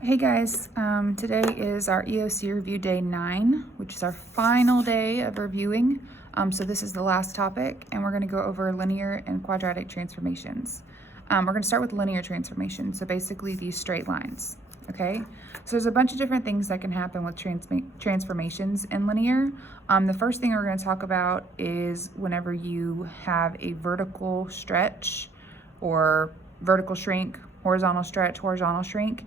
Hey guys, today is our EOC review day 9, which is our final day of reviewing. So this is the last topic, and we're going to go over linear and quadratic transformations. We're going to start with linear transformations, so basically these straight lines, okay? So there's a bunch of different things that can happen with transformations in linear. The first thing we're going to talk about is whenever you have a vertical stretch or vertical shrink, horizontal stretch, horizontal shrink.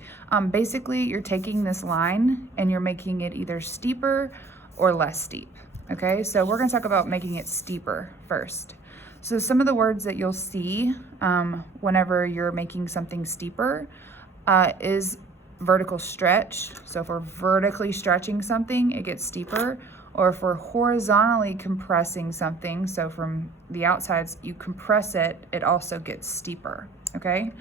Basically, you're taking this line and you're making it either steeper or less steep. Okay, so we're going to talk about making it steeper first. So some of the words that you'll see whenever you're making something steeper is vertical stretch. So if we're vertically stretching something, it gets steeper. Or if we're horizontally compressing something, so from the outsides you compress it, it also gets steeper. Okay.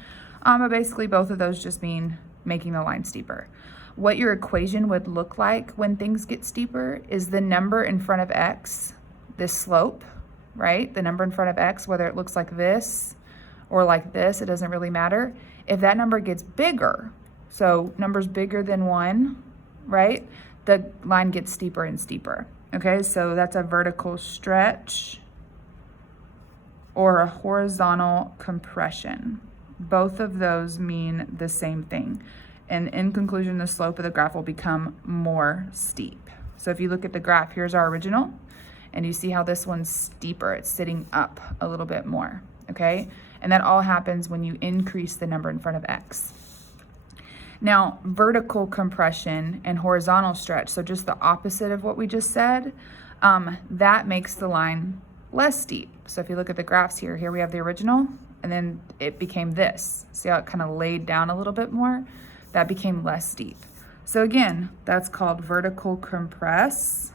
But basically both of those just mean making the line steeper. What your equation would look like when things get steeper is the number in front of x, this slope, right? The number in front of x, whether it looks like this or like this, it doesn't really matter. If that number gets bigger, so number's bigger than 1, right? The line gets steeper and steeper. Okay, so that's a vertical stretch or a horizontal compression. Both of those mean the same thing. And in conclusion, the slope of the graph will become more steep. So if you look at the graph, here's our original, and you see how this one's steeper. It's sitting up a little bit more, okay? And that all happens when you increase the number in front of x. Now, vertical compression and horizontal stretch, so just the opposite of what we just said, that makes the line less steep. So if you look at the graphs here we have the original, and then it became this. See how it kind of laid down a little bit more? That became less steep. So again, that's called vertical compress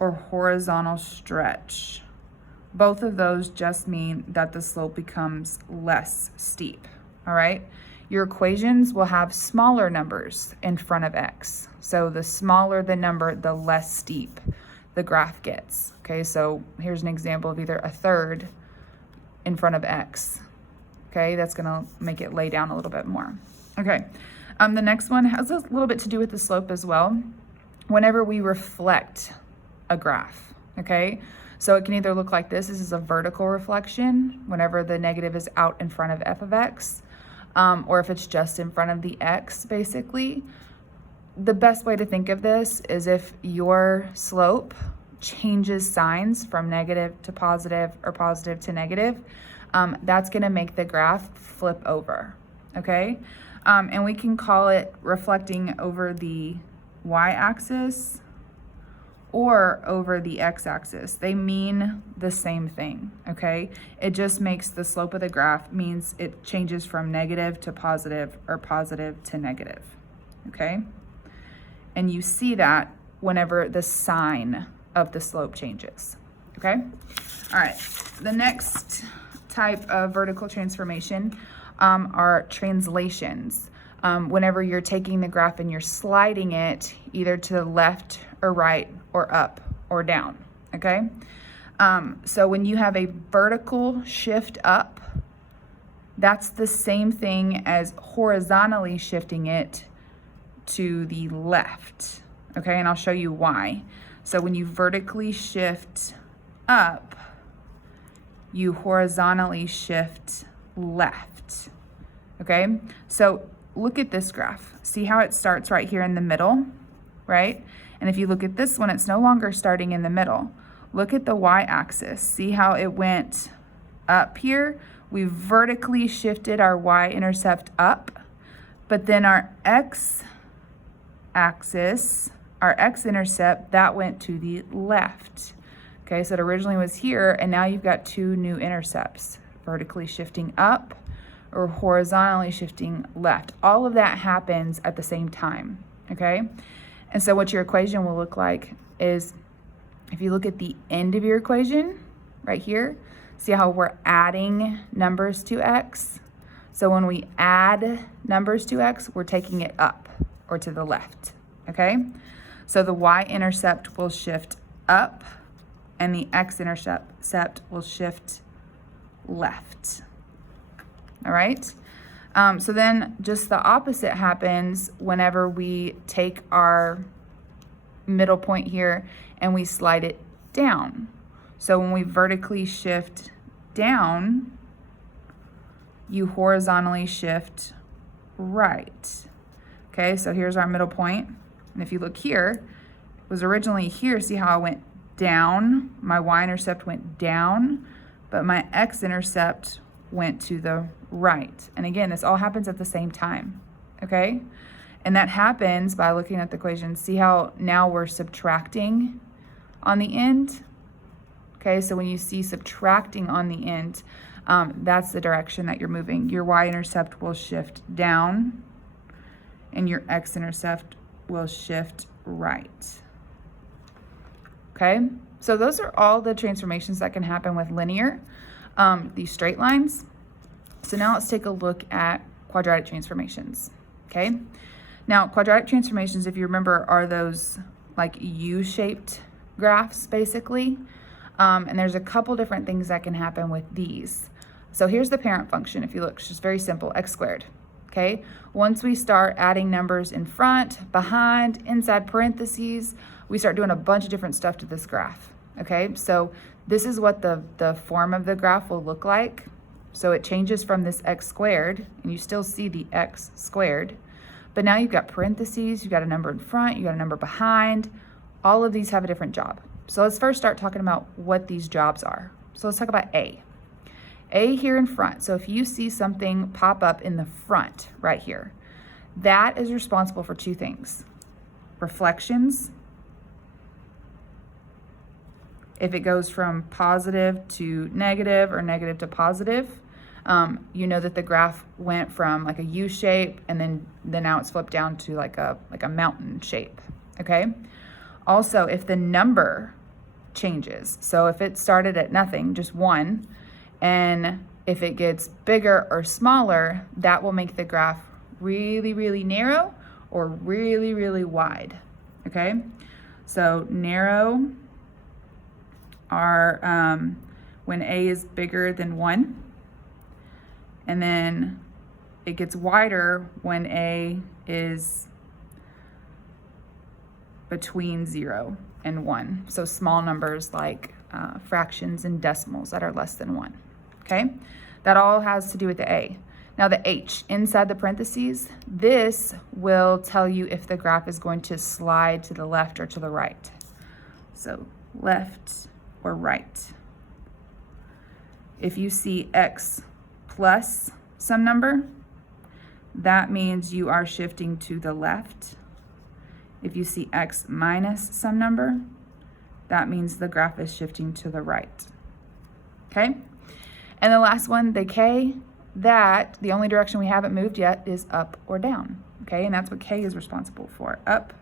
or horizontal stretch. Both of those just mean that the slope becomes less steep, all right? Your equations will have smaller numbers in front of x. So the smaller the number, the less steep the graph gets. Okay, so here's an example of either a third in front of x. Okay, that's gonna make it lay down a little bit more. Okay, the next one has a little bit to do with the slope as well. Whenever we reflect a graph, okay? So it can either look like this is a vertical reflection, whenever the negative is out in front of f of x, or if it's just in front of the x, basically. The best way to think of this is if your slope changes signs from negative to positive or positive to negative, that's going to make the graph flip over, okay? And we can call it reflecting over the y-axis or over the x-axis. They mean the same thing, okay? It just makes the slope of the graph means it changes from negative to positive or positive to negative, okay? And you see that whenever the sign of the slope changes, okay? All right, the next type of vertical transformation are translations. Whenever you're taking the graph and you're sliding it either to the left or right or up or down, okay? So when you have a vertical shift up, that's the same thing as horizontally shifting it to the left, okay? And I'll show you why. So when you vertically shift up, you horizontally shift left, okay? So look at this graph. See how it starts right here in the middle, right? And if you look at this one, it's no longer starting in the middle. Look at the y-axis. See how it went up here? We vertically shifted our y-intercept up, but then our x-axis, our x-intercept, that went to the left. Okay, so it originally was here, and now you've got two new intercepts, vertically shifting up or horizontally shifting left. All of that happens at the same time, okay? And so what your equation will look like is, if you look at the end of your equation, right here, see how we're adding numbers to x? So when we add numbers to x, we're taking it up or to the left, okay? So the y-intercept will shift up, and the x-intercept will shift left. All right? So then just the opposite happens whenever we take our middle point here and we slide it down. So when we vertically shift down, you horizontally shift right. Okay, so here's our middle point. And if you look here, it was originally here. See how I went down? My y-intercept went down, but my x-intercept went to the right. And again, this all happens at the same time, okay? And that happens by looking at the equation. See how now we're subtracting on the end? Okay, so when you see subtracting on the end, that's the direction that you're moving. Your y-intercept will shift down, and your x-intercept will shift right. Okay, so those are all the transformations that can happen with linear, these straight lines. So now let's take a look at quadratic transformations, okay? Now, quadratic transformations, if you remember, are those like U-shaped graphs, basically. And there's a couple different things that can happen with these. So here's the parent function. If you look, it's just very simple, x squared, okay? Once we start adding numbers in front, behind, inside parentheses, we start doing a bunch of different stuff to this graph, okay? So this is what the form of the graph will look like. So it changes from this x squared, and you still see the x squared, but now you've got parentheses, you've got a number in front, you've got a number behind. All of these have a different job. So let's first start talking about what these jobs are. So let's talk about A. A here in front. So if you see something pop up in the front right here, that is responsible for two things. Reflections. If it goes from positive to negative or negative to positive, you know that the graph went from like a U shape and then now it's flipped down to like a mountain shape, okay? Also, if the number changes, so if it started at nothing, just 1, and if it gets bigger or smaller, that will make the graph really, really narrow or really, really wide, okay? So narrow are when A is bigger than 1, and then it gets wider when A is between 0 and 1. So small numbers like fractions and decimals that are less than 1, okay? That all has to do with the A. Now the H, inside the parentheses, this will tell you if the graph is going to slide to the left or to the right. So left or right. If you see x plus some number, that means you are shifting to the left. If you see x minus some number, that means the graph is shifting to the right, okay? And the last one, the K, that the only direction we haven't moved yet is up or down, okay? And that's what K is responsible for, up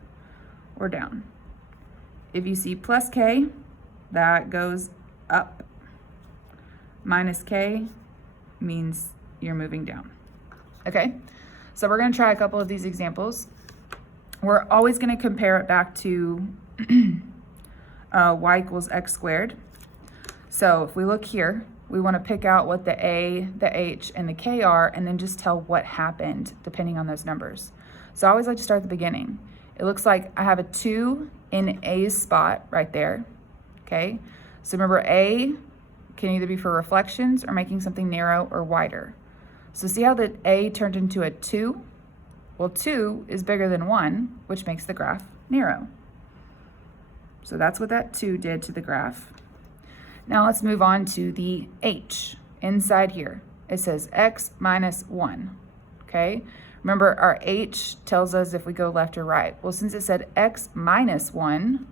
or down. If you see plus K, that goes up. Minus K means you're moving down, okay? So we're gonna try a couple of these examples. We're always gonna compare it back to y equals x squared. So if we look here, we wanna pick out what the A, the H, and the K are, and then just tell what happened depending on those numbers. So I always like to start at the beginning. It looks like I have a 2 in A's spot right there, okay? So remember, A can either be for reflections or making something narrow or wider. So see how the A turned into a 2? Well, 2 is bigger than 1, which makes the graph narrow. So that's what that 2 did to the graph. Now let's move on to the H inside here. It says x minus 1, okay? Remember, our H tells us if we go left or right. Well, since it said x minus 1,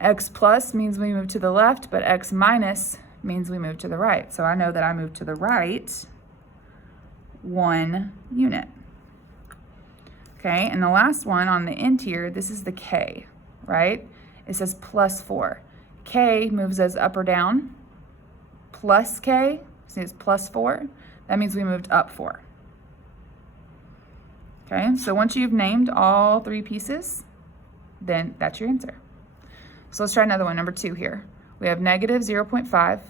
x plus means we move to the left, but x minus means we move to the right. So I know that I move to the right 1 unit. Okay, and the last one on the end here, this is the K, right? It says plus 4. K moves us up or down. Plus K, see it's plus 4. That means we moved up 4. Okay, so once you've named all 3 pieces, then that's your answer. So let's try another one, number 2 here. We have negative 0.5,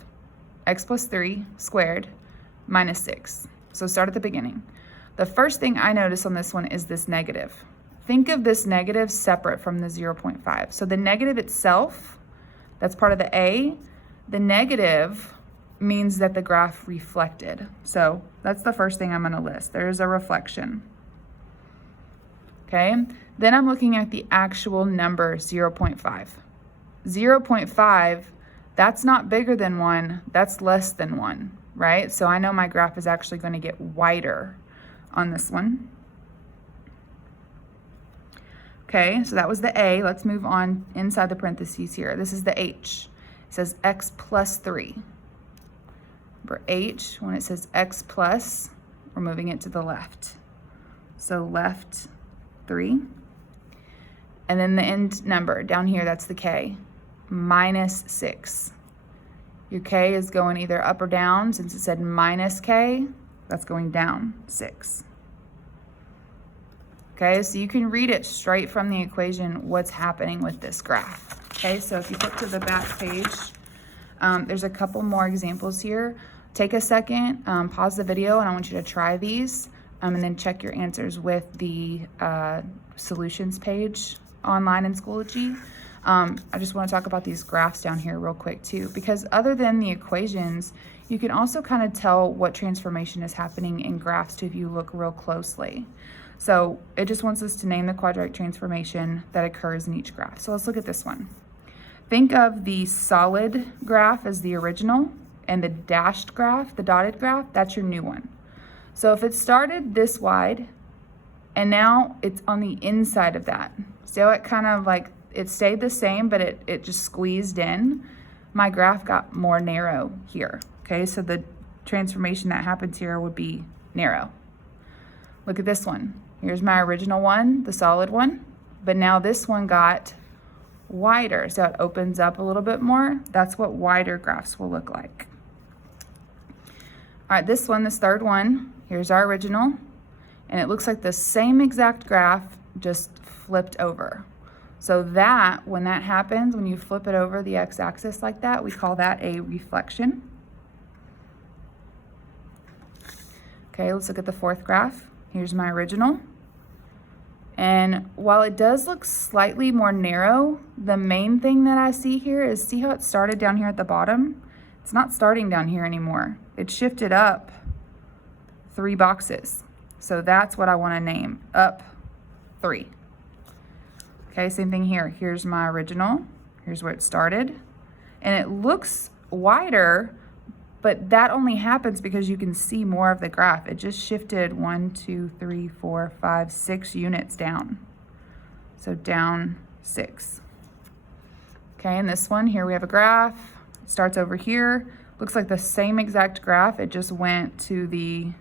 x plus 3 squared minus 6. So start at the beginning. The first thing I notice on this one is this negative. Think of this negative separate from the 0.5. So the negative itself, that's part of the A. The negative means that the graph reflected. So that's the first thing I'm going to list. There's a reflection. Okay, then I'm looking at the actual number 0.5. 0.5, that's not bigger than 1, that's less than 1, right? So I know my graph is actually going to get wider on this one. Okay, so that was the A. Let's move on inside the parentheses here. This is the H. It says x plus 3. For H, when it says x plus, we're moving it to the left. So left 3. And then the end number down here, that's the K, minus 6. Your K is going either up or down. Since it said minus K, that's going down 6. Okay, so you can read it straight from the equation what's happening with this graph. Okay, so if you flip to the back page, there's a couple more examples here. Take a second, pause the video, and I want you to try these, and then check your answers with the solutions page online in Schoology. I just want to talk about these graphs down here real quick too, because other than the equations, you can also kind of tell what transformation is happening in graphs too if you look real closely. So it just wants us to name the quadratic transformation that occurs in each graph. So let's look at this one. Think of the solid graph as the original, and the dashed graph, the dotted graph, that's your new one. So if it started this wide, and now it's on the inside of that, so it kind of like, it stayed the same, but it just squeezed in, my graph got more narrow here. Okay, so the transformation that happens here would be narrow. Look at this one. Here's my original one, the solid one, but now this one got wider, so it opens up a little bit more. That's what wider graphs will look like. All right, this one, this third one, here's our original, and it looks like the same exact graph, just flipped over. So that, when that happens, when you flip it over the x-axis like that, we call that a reflection. Okay, let's look at the fourth graph. Here's my original. And while it does look slightly more narrow, the main thing that I see here is, see how it started down here at the bottom? It's not starting down here anymore. It shifted up 3 boxes. So that's what I want to name, up 3. Okay, same thing here. Here's my original. Here's where it started. And it looks wider, but that only happens because you can see more of the graph. It just shifted 1, 2, 3, 4, 5, 6 units down. So down 6. Okay, and this one, here we have a graph. It starts over here. Looks like the same exact graph. It just went to the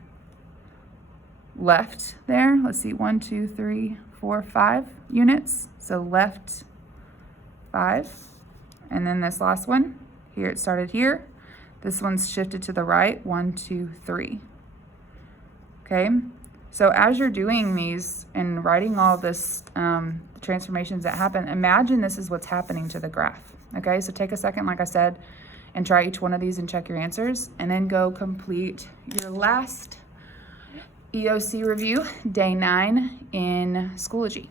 left there. Let's see, 1, 2, 3, 4, 5 units. So left 5. And then this last one, here it started here. This one's shifted to the right, 1, 2, 3. Okay, so as you're doing these and writing all this transformations that happen, imagine this is what's happening to the graph. Okay, so take a second, like I said, and try each one of these and check your answers, and then go complete your last EOC review, day 9 in Schoology.